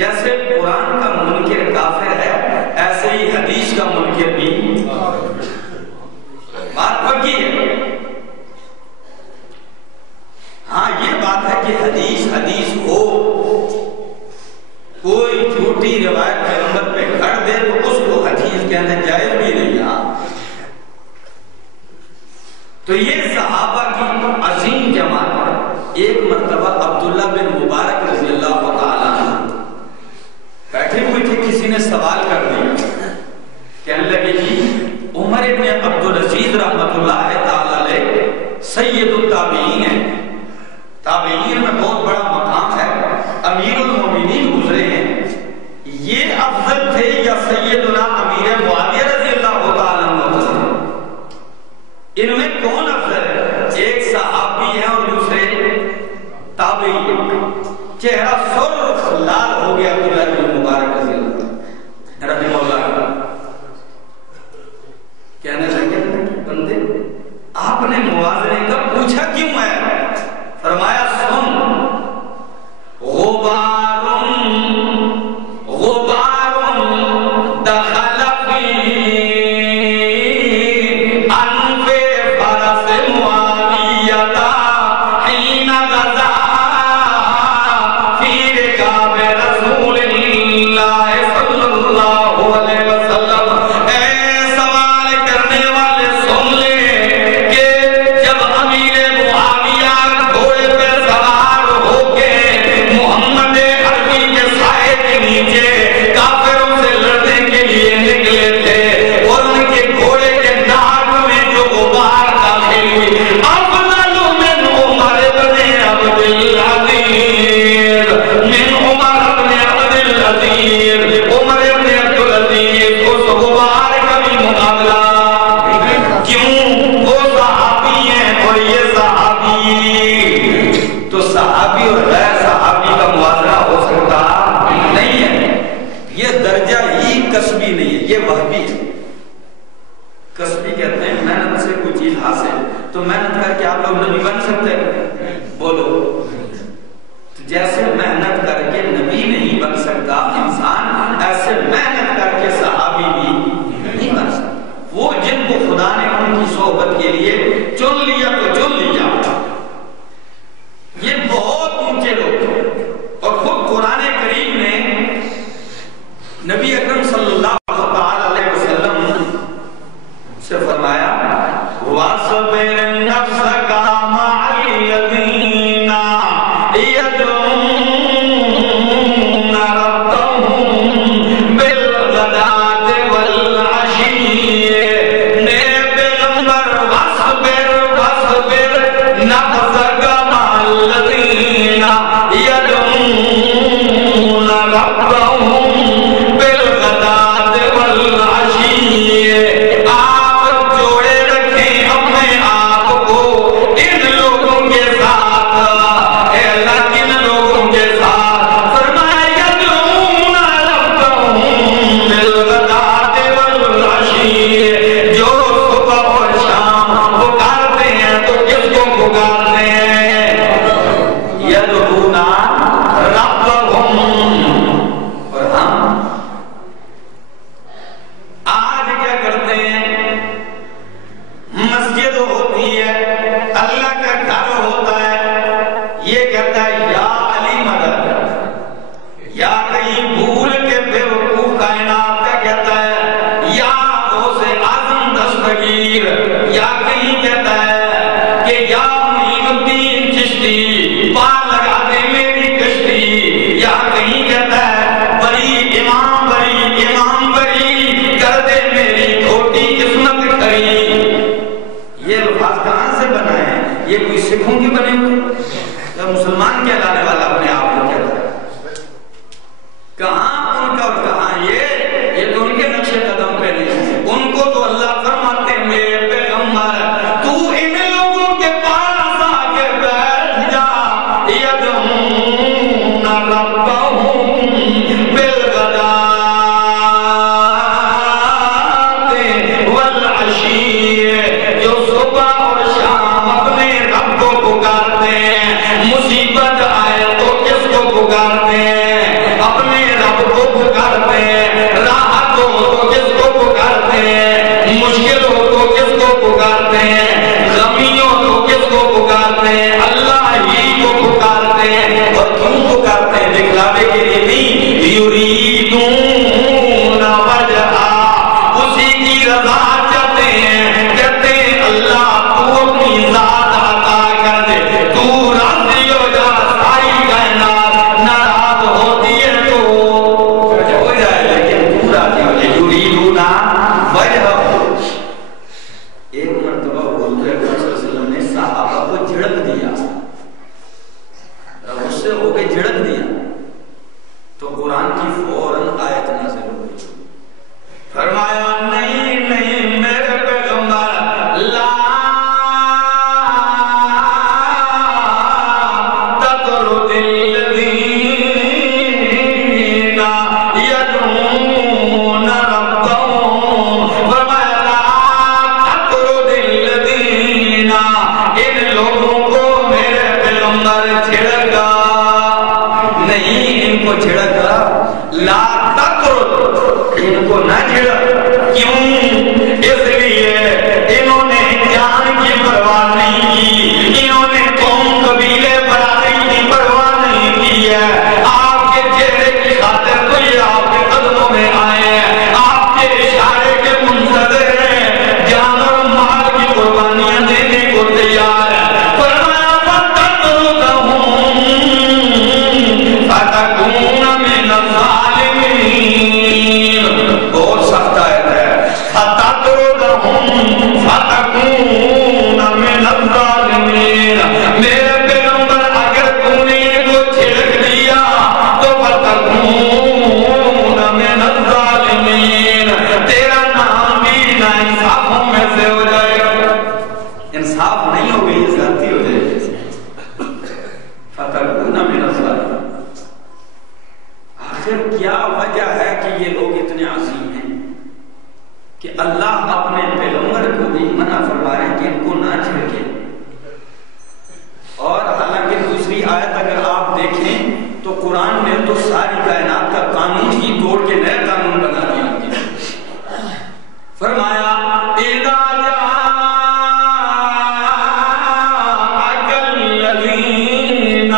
جیسے قرآن کا منکر کافر ہے ایسے ہی حدیث کا منکر بھی بات پکی ہے۔ ہاں یہ بات ہے کہ حدیث ہو، کوئی جھوٹی روایت پیغمبر پہ گھڑ دے تو اس کو حدیث کہنا جائز بھی نہیں۔ تو یہ صحابہ کی عظیم جماعت ہے۔ ایک مرتبہ عبداللہ بن مبارک رضی اللہ تعالیٰ عنہ بیٹھے ہوئے تھے، کسی نے سوال کر دیا، کہنے لگے جی عمر ابن عبدالعزیز رحمۃ اللہ تعالیٰ علیہ سید التابعین ہیں، تابعین میں بہت بڑا مقام ہے، امیر المومنین گزرے ہیں، یہ افضل تھے یا سیدنا امیر معاویہ رضی اللہ تعالیٰ عنہ تھے؟ ان میں کون افضل ہے؟ ایک صحابی ہے اور دوسرے تابعی۔ چہرہ سرخ لال ہو گیا عبداللہ بن مبارک رضی اللہ رحمہ اللہ، کہنے لگے بندے آپ نے موازنے کا پوچھا کیوں ہے؟ فرمایا سن، تو محنت کر کے آپ لوگ نبی بن سکتے ہیں؟ بولو، جیسے محنت کر کے نبی نہیں بن سکتا انسان، ایسے محنت کر کے صحابی بھی نہیں بن سکتا۔ وہ جن کو خدا نے ان کی صحبت کے لیے چن لیا تو چن لیا، یہ بہت اونچے لوگ تھے۔ اور خود قرآن کریم نے نبی اکرم صلی اللہ علیہ وسلم سے فرمایا وَاصْبِرْ نَفْسَكَ مَعَ الَّذِينَ يَدْعُونَ رَبَّهُمْ بِالْغَدَاةِ وَالْعَشِيِّ۔ اے پیغمبر وَاصْبِرْ نَفْسَكَ مَعَ الَّذِينَ يَدْعُونَ رَبَّهُمْ بِالْغَدَاةِ وَالْعَشِيِّ۔ سکھوں کی بنے ہوئے یا مسلمان کہلانے والا اپنے آپ کو کہتا ہے؟ کہاں ان کا اور کہاں یہ تو ان کے نقش قدم پہ نہیں۔ ان کو تو اللہ فرماتے ہیں میرے پیغمبر تو ان لوگوں کے پاس آ کے بیٹھ جا، یدعون ربہم بالغداۃ والعشی، جو صبح اور شام اپنے رب کو پکارتے ہیں، مصیبت آئے تو إني يريدون وجهه، اسی کی رضا چاہتے ہیں، کہتے ہیں اللہ تو اپنی ذات عطا کر دے، تو راضی ہو جا، ساری کائنات ناراض ہوتی ہے تو ہو جائے، لیکن تو راضی ہو جائے۔ یریدون وجہہ۔ ایک مرتبہ حضور اکرم صلی اللہ علیہ وسلم نے صحابہ کو جھڑک دیا، غصے ہو کے جھڑک دیا، تو قرآن کی فوراً آیت نازل ہو گئی، فرمایا نہیں نہیں میرے پیغمبر، لا تطرد الذین یدعون ربهم، فرمایا لا تطرد الذین، ان لوگوں کو میرے پیغمبر جھڑکا نہیں، ان کو جھڑکا، لا تطرد، ان کو نہ جھڑک، کیوں؟ اس لیے انہوں نے جان کی پرواہ نہیں کی، انہوں نے قوم قبیلے برادری کی پرواہ نہیں کی ہے، آپ کے چہرے کی خاطر کوئی آپ کے قدموں میں آئے ہیں، آپ کے اشارے کے منتظر ہیں، جان اور مال کی قربانیاں دینے کو تیار ہیں۔ فرمایا فَتَطْرُدَهُمْ فَتَكُونَ مِنَ الظَّالِمِينَ۔ بہت سخت آیت ہے، فَتَطْرُدَهُمْ فَتَكُونَ مِنَ الظَّالِمِينَ۔ میرے پیغمبر اگر تم نے ان کو جھڑک دیا تو فَتَكُونَ مِنَ الظَّالِمِينَ، تیرا نام بھی ناانصافوں میں سے ہو جائے گا، انصاف نہیں ہوگی، یہ زیادتی ہو جائے گی۔ فَتَكُونَ مِنَ الظَّالِمِينَ۔ آخر کیا وجہ ہے کہ یہ لوگ اتنے عظیم ہیں کہ اللہ اپنے پیغمبر کو بھی منع فرما رہے ہیں کہ ان کو نہ جھڑکے؟ اور حالانکہ دوسری آیت اگر آپ دیکھیں تو قرآن نے تو ساری کائنات کا قانون ہی توڑ کے نئے قانون بنا دیا، فرمایا اِذَا جَاءَكَ الَّذِينَ